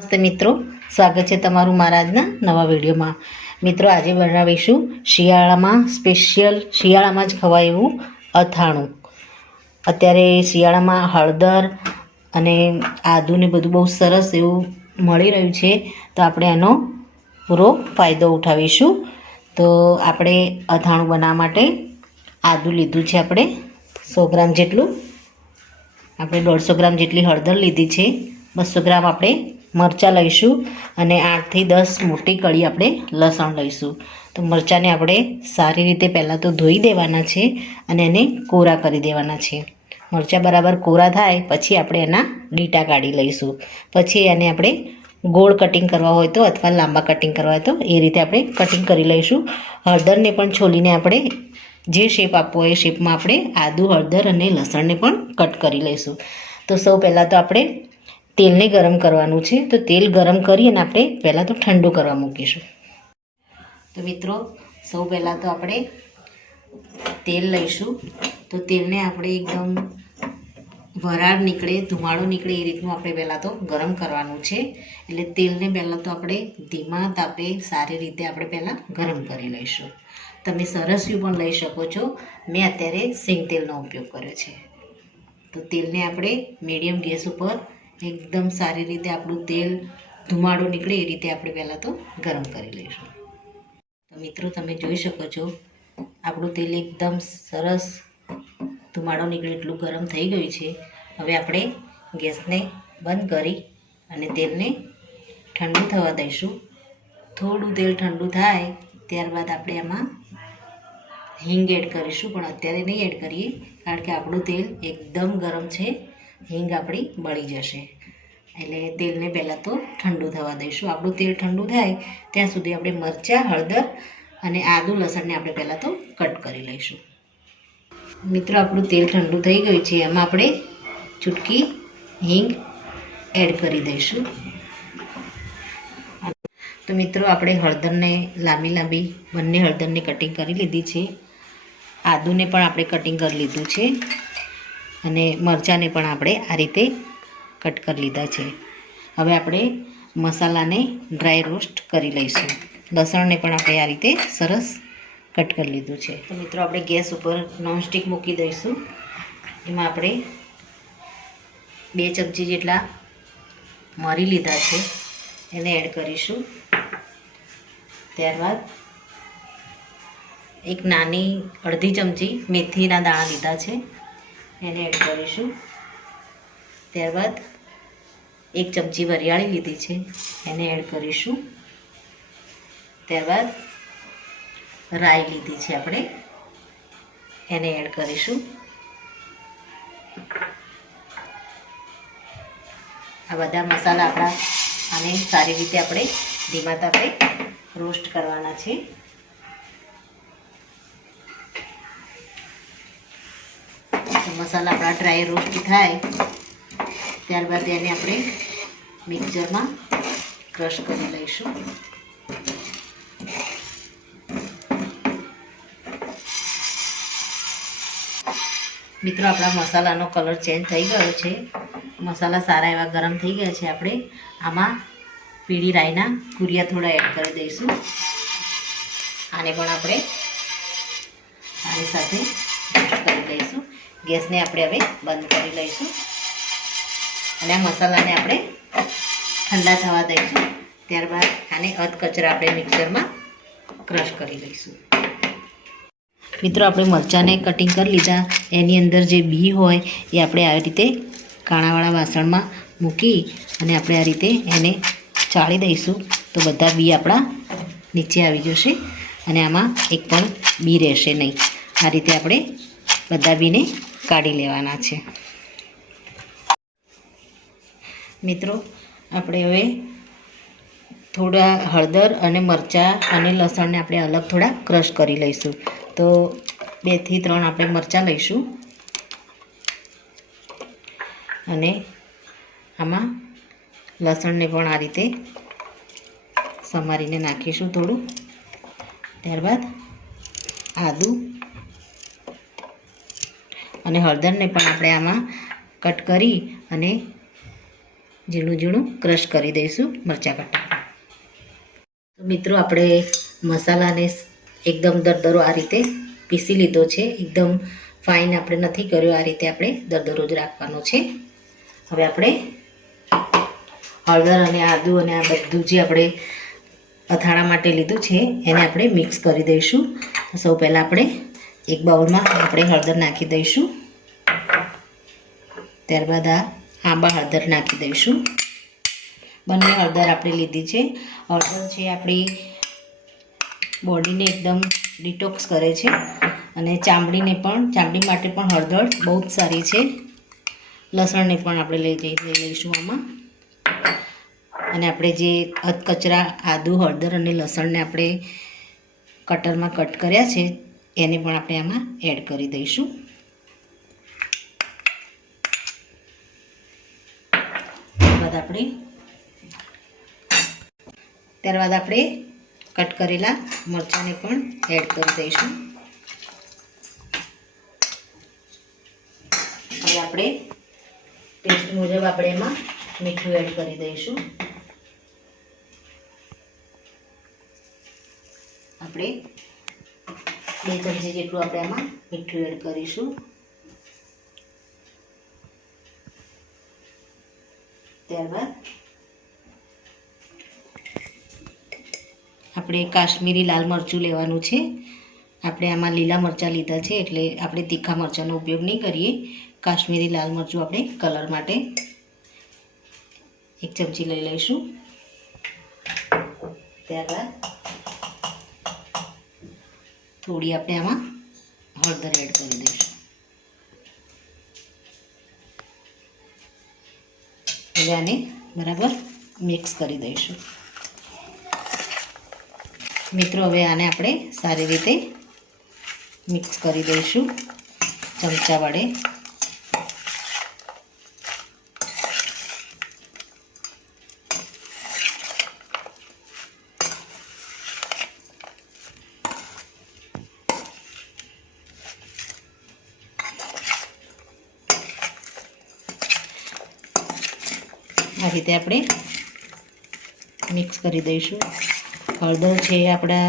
નમસ્તે મિત્રો, સ્વાગત છે તમારું મારા આજના નવા વિડીયોમાં। મિત્રો આજે બનાવીશું શિયાળામાં સ્પેશિયલ શિયાળામાં જ ખવાય એવું અથાણું। અત્યારે શિયાળામાં હળદર અને આદુને બધું બહુ સરસ એવું મળી રહ્યું છે, તો આપણે એનો પૂરો ફાયદો ઉઠાવીશું। તો આપણે અથાણું બનાવવા માટે આદુ લીધું છે આપણે 100 ગ્રામ જેટલું, આપણે 150 ગ્રામ જેટલી હળદર લીધી છે, 200 ગ્રામ આપણે મરચાં લઈશું અને 8 થી 10 મોટી કળી આપણે લસણ લઈશું। તો મરચાંને આપણે સારી રીતે પહેલાં તો ધોઈ દેવાના છે અને એને કોરા કરી દેવાના છે। મરચાં બરાબર કોરા થાય પછી આપણે એના ડીટા કાઢી લઈશું। પછી એને આપણે ગોળ કટિંગ કરવા હોય તો અથવા લાંબા કટિંગ કરવા હોય તો એ રીતે આપણે કટિંગ કરી લઈશું। હળદરને પણ છોલીને આપણે જે શેપ આપવો હોય એ શેપમાં આપણે આદુ, હળદર અને લસણને પણ કટ કરી લઈશું। તો સૌ પહેલાં તો આપણે તેલને ગરમ કરવાનું છે, તો તેલ ગરમ કરી અને આપણે પહેલાં તો ઠંડુ કરવા મૂકીશું। તો મિત્રો સૌ પહેલાં તો આપણે તેલ લઈશું, તો તેલને આપણે એકદમ વરાળ નીકળે, ધુમાડો નીકળે એ રીતનું આપણે પહેલાં તો ગરમ કરવાનું છે। એટલે તેલને પહેલાં તો આપણે ધીમા તાપે સારી રીતે આપણે પહેલાં ગરમ કરી લઈશું। તમે સરસ્યું પણ લઈ શકો છો, મેં અત્યારે સિંગ તેલનો ઉપયોગ કર્યો છે। તો તેલને આપણે મીડિયમ ગેસ ઉપર એકદમ સારી રીતે આપણું તેલ ધુમાડો નીકળે એ રીતે આપણે પહેલાં તો ગરમ કરી લઈશું। તો મિત્રો તમે જોઈ શકો છો આપણું તેલ એકદમ સરસ ધુમાડો નીકળે એટલું ગરમ થઈ ગયું છે। હવે આપણે ગેસને બંધ કરી અને તેલને ઠંડુ થવા દઈશું। થોડું તેલ ઠંડુ થાય ત્યારબાદ આપણે એમાં હિંગ એડ કરીશું, પણ અત્યારે નહીં એડ કરીએ કારણ કે આપણું તેલ એકદમ ગરમ છે, હિંગ આપણી બળી જશે। એટલે તેલને પહેલાં તો ઠંડુ થવા દઈશું। આપણું તેલ ઠંડુ થાય ત્યાં સુધી આપણે મરચાં, હળદર અને આદુ, લસણને આપણે પહેલાં તો કટ કરી લઈશું। મિત્રો આપણું તેલ ઠંડુ થઈ ગયું છે, એમાં આપણે ચૂટકી હિંગ એડ કરી દઈશું। તો મિત્રો આપણે હળદરને લાંબી બંને હળદરને કટિંગ કરી લીધી છે, આદુને પણ આપણે કટિંગ કરી લીધું છે અને મરચાંને પણ આપણે આ રીતે કટ કરી લીધા છે। હવે આપણે મસાલાને ડ્રાય રોસ્ટ કરી લઈશું। લસણને પણ આપણે આ રીતે સરસ કટ કરી લીધું છે। તો મિત્રો આપણે ગેસ ઉપર નોનસ્ટિક મૂકી દઈશું। એમાં આપણે 2 ચમચી જેટલા મરી લીધા છે, એને એડ કરીશું। ત્યારબાદ એક નાની અડધી ચમચી મેથીના દાણા લીધા છે, એને એડ કરીશું। ત્યારબાદ 1 ચમચી વરિયાળી લીધી છે, એને એડ કરીશું। ત્યારબાદ રાઈ લીધી છે આપણે, એને એડ કરીશું। આ બધા મસાલા આપણા આને સારી રીતે આપણે ધીમા તાપે રોસ્ટ કરવાના છે। મસાલા આપણા ડ્રાય રોસ્ટ થાય ત્યારબાદ એને આપણે મિક્સરમાં ક્રશ કરી લઈશું। મિત્રો આપણા મસાલાનો કલર ચેન્જ થઈ ગયો છે, મસાલા સારા એવા ગરમ થઈ ગયા છે। આપણે આમાં પીળી રાઈના કુરિયા થોડા એડ કરી દઈશું। આને પણ આપણે આની સાથે મિક્સ કરી દઈશું। ગેસને આપણે હવે બંધ કરી લઈશું અને આ મસાલાને આપણે ઠંડા થવા દઈશું। ત્યારબાદ આને અધકચરા આપણે મિક્સરમાં ક્રશ કરી લઈશું। મિત્રો આપણે મરચાંને કટિંગ કરી લીધા, એની અંદર જે બી હોય એ આપણે આ રીતે કાણાવાળા વાસણમાં મૂકી અને આપણે આ રીતે એને ચાળી દઈશું, તો બધા બી આપણા નીચે આવી જશે અને આમાં એક પણ બી રહેશે નહીં। આ રીતે આપણે બધા બીને કાઢી લેવાના છે। મિત્રો આપણે હવે થોડા હળદર અને મરચાં અને લસણને આપણે અલગ થોડા ક્રશ કરી લઈશું। તો 2 થી 3 આપણે મરચાં લઈશું અને આમાં લસણને પણ આ રીતે સમારીને નાખીશું થોડું। ત્યારબાદ આદુ અને હળદરને પણ આપણે આમાં કટ કરી અને ઝીણું ઝીણું ક્રશ કરી દઈશું મરચાં કટા. તો મિત્રો આપણે મસાલાને એકદમ દરદરો આ રીતે પીસી લીધો છે. એકદમ ફાઇન આપણે નથી કર્યો, આ રીતે આપણે દરદરો જ રાખવાનો છે. હવે આપણે હળદર અને આદુ અને આ બધું જે આપણે અથાણા માટે લીધું છે એને આપણે મિક્સ કરી દઈશું. સૌ પહેલાં આપણે એક બાઉલમાં આપણે હળદર નાખી દઈશું. ત્યારબાદ આ આંબા હળદર નાખી દઈશું. બંને હળદર આપણે લીધી છે. હળદર છે આપણી બોડીને એકદમ ડિટોક્સ કરે છે અને ચામડી માટે પણ હળદર બહુ જ સારી છે. લસણને પણ આપણે લઈ લઈશું આમાં. અને આપણે જે અધકચરા આદુ હળદર અને લસણને આપણે કટરમાં કટ કર્યા છે એને પણ આપણે આમાં એડ કરી દઈશું. ત્યારબાદ આપણે કટ કરેલા મરચાંને પણ એડ કરી દઈશું. હવે આપણે ટેસ્ટ મુજબ આપણે એમાં મીઠું એડ કરી દઈશું. આપણે 2 ચમચી જેટલું આપણે આમાં મીઠું એડ કરીશું. ત્યારબાદ આપણે કાશ્મીરી લાલ મરચું લેવાનું છે. આપણે આમાં લીલા મરચાં લીધા છે એટલે આપણે તીખા મરચાંનો ઉપયોગ નહીં કરીએ. કાશ્મીરી લાલ મરચું આપણે કલર માટે 1 ચમચી લઈ લઈશું. ત્યારબાદ થોડી આપણે આમાં હળદર એડ કરી દઈશું. હવે આને બરાબર મિક્સ કરી દઈશું. મિત્રો હવે આને આપણે સારી રીતે મિક્સ કરી દઈશું ચમચા વડે. આ રીતે આપણે મિક્સ કરી દઈશું. હળદર છે આપણા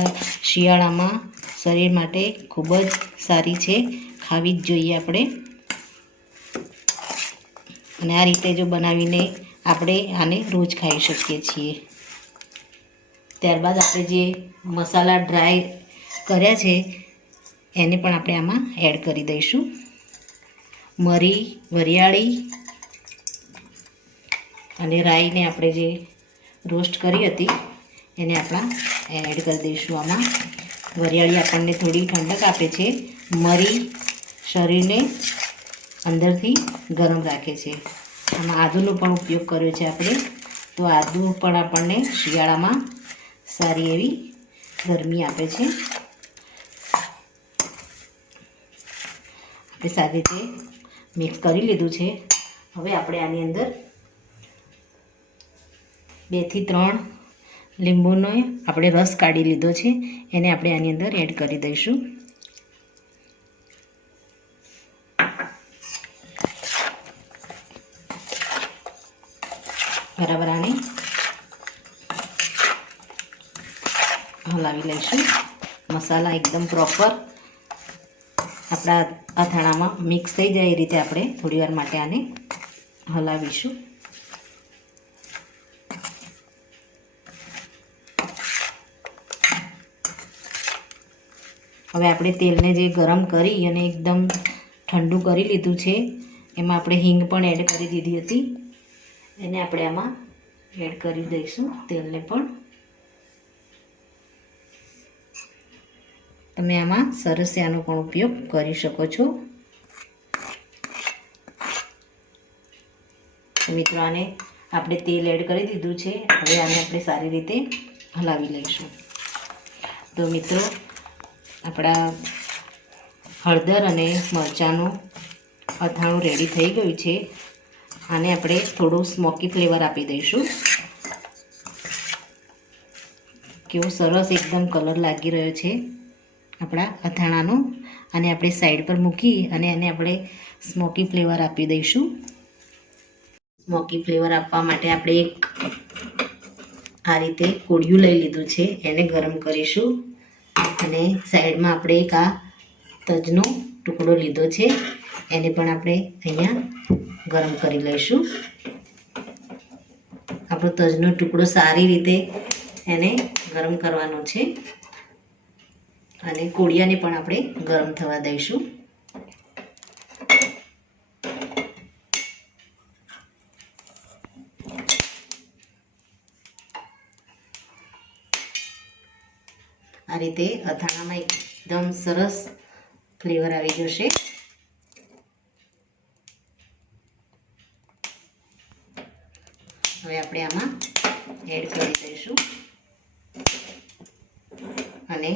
શિયાળામાં શરીર માટે ખૂબ જ સારી છે, ખાવી જ જોઈએ આપણે. અને આ રીતે જો બનાવીને આપણે આને રોજ ખાઈ શકીએ છીએ. ત્યારબાદ આપણે જે મસાલા ડ્રાય કર્યા છે એને પણ આપણે આમાં એડ કરી દઈશું. મરી, વરિયાળી અને રાઈને આપણે જે રોસ્ટ કરી હતી એને આપણે એડ કરી દઈશું આમાં. વરિયાળી આપણને થોડી ઠંડક આપે છે. મરી શરીરને અંદરથી ગરમ રાખે છે. આમાં આદુનો પણ ઉપયોગ કર્યો છે આપણે. તો આદુ પણ આપણને શિયાળામાં સારી એવી ગરમી આપે છે. આપણે સારી રીતે મિક્સ કરી લીધું છે. હવે આપણે આની અંદર 2 થી 3 લીંબુનો આપણે રસ કાઢી લીધો છે એને આપણે આની અંદર એડ કરી દઈશું. બરાબર આને હલાવી લઈશું. મસાલા એકદમ પ્રોપર આપણા અથાણામાં મિક્સ થઈ જાય એ રીતે આપણે થોડી વાર માટે આને હલાવીશું. હવે આપણે તેલને જે ગરમ કરી અને એકદમ ઠંડુ કરી લીધું છે એમાં આપણે હિંગ પણ એડ કરી દીધી હતી. એને આપણે આમાં એડ કરી દઈશું. તેલને પણ તમે આમાં સરસિયાનો પણ ઉપયોગ કરી શકો છો. મિત્રો આને આપણે તેલ એડ કરી દીધું છે. હવે આને આપણે સારી રીતે હલાવી લઈશું. તો મિત્રો આપણા હળદર અને મરચાંનું અથાણું રેડી થઈ ગયું છે. આને આપણે થોડું સ્મોકી ફ્લેવર આપી દઈશું. કેવો સરસ એકદમ કલર લાગી રહ્યો છે આપણા અથાણાનો. આને આપણે સાઈડ પર મૂકી અને એને આપણે સ્મોકી ફ્લેવર આપી દઈશું. સ્મોકી ફ્લેવર આપવા માટે આપણે એક આ રીતે કોળિયું લઈ લીધું છે, એને ગરમ કરીશું. અને સાઈડમાં આપણે એક આ તજનો ટુકડો લીધો છે, એને પણ આપણે અહીંયા ગરમ કરી લઈશું. આપણો તજનો ટુકડો સારી રીતે એને ગરમ કરવાનો છે અને કોળિયાને પણ આપણે ગરમ થવા દઈશું. આ રીતે અથાણામાં એકદમ સરસ ફ્લેવર આવી જશે. હવે આપણે આમાં એડ કરી દઈશું અને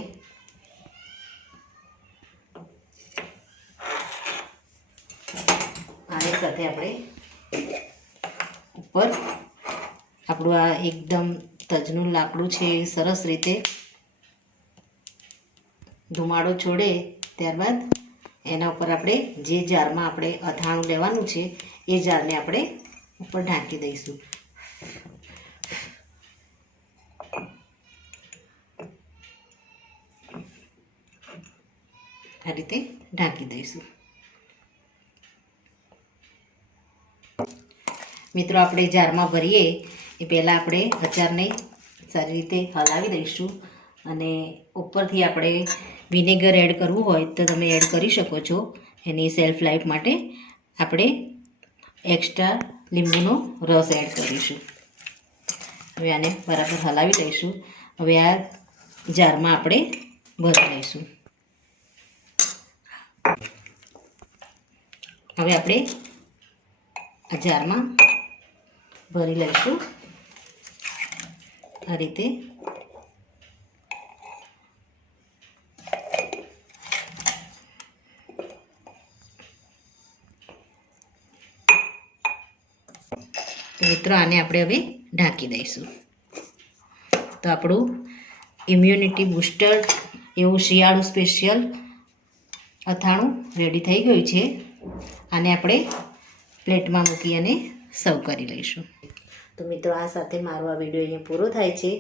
આની સાથે આપણે ઉપર આપણું આ એકદમ તજનું લાકડું છે એ સરસ રીતે ધુમાડો છોડે ત્યારબાદ એના ઉપર આપણે જે જારમાં આપણે અથાણું લેવાનું છે એ જારને આપણે ઉપર ઢાંકી દઈશું. આ રીતે ઢાંકી દઈશું. મિત્રો, આપણે જારમાં ભરીએ એ પહેલાં આપણે અચારને સારી રીતે હલાવી દઈશું અને ઉપરથી આપણે વિનેગર એડ કરવું હોય તો તમે એડ કરી શકો છો. એની સેલ્ફ લાઈફ માટે આપણે એક્સ્ટ્રા લીંબુનો રસ એડ કરીશું. હવે આને બરાબર હલાવી દઈશું. હવે આ જારમાં આપણે ભરી લઈશું. હવે આપણે આ જારમાં ભરી લઈશું આ રીતે. મિત્રો, આને આપણે હવે ઢાંકી દઈશું. તો આપણું ઇમ્યુનિટી બૂસ્ટર એવું શિયાળુ સ્પેશિયલ અથાણું રેડી થઈ ગયું છે. આને આપણે પ્લેટમાં મૂકી અને સર્વ કરી લઈશું. તો મિત્રો, આ સાથે મારો આ વિડીયો અહીંયા પૂરો થાય છે.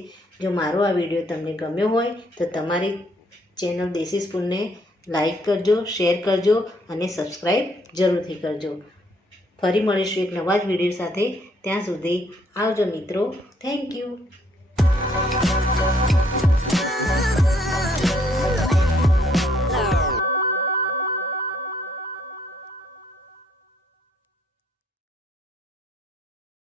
જો મારો આ વિડીયો તમને ગમ્યો હોય તો તમારી ચેનલ દેશી સ્પૂનને લાઈક કરજો, શેર કરજો અને સબસ્ક્રાઈબ જરૂરથી કરજો. ફરી મળીશું એક નવા જ વિડીયો સાથે. ત્યાં સુધી આવજો મિત્રો. Thank you.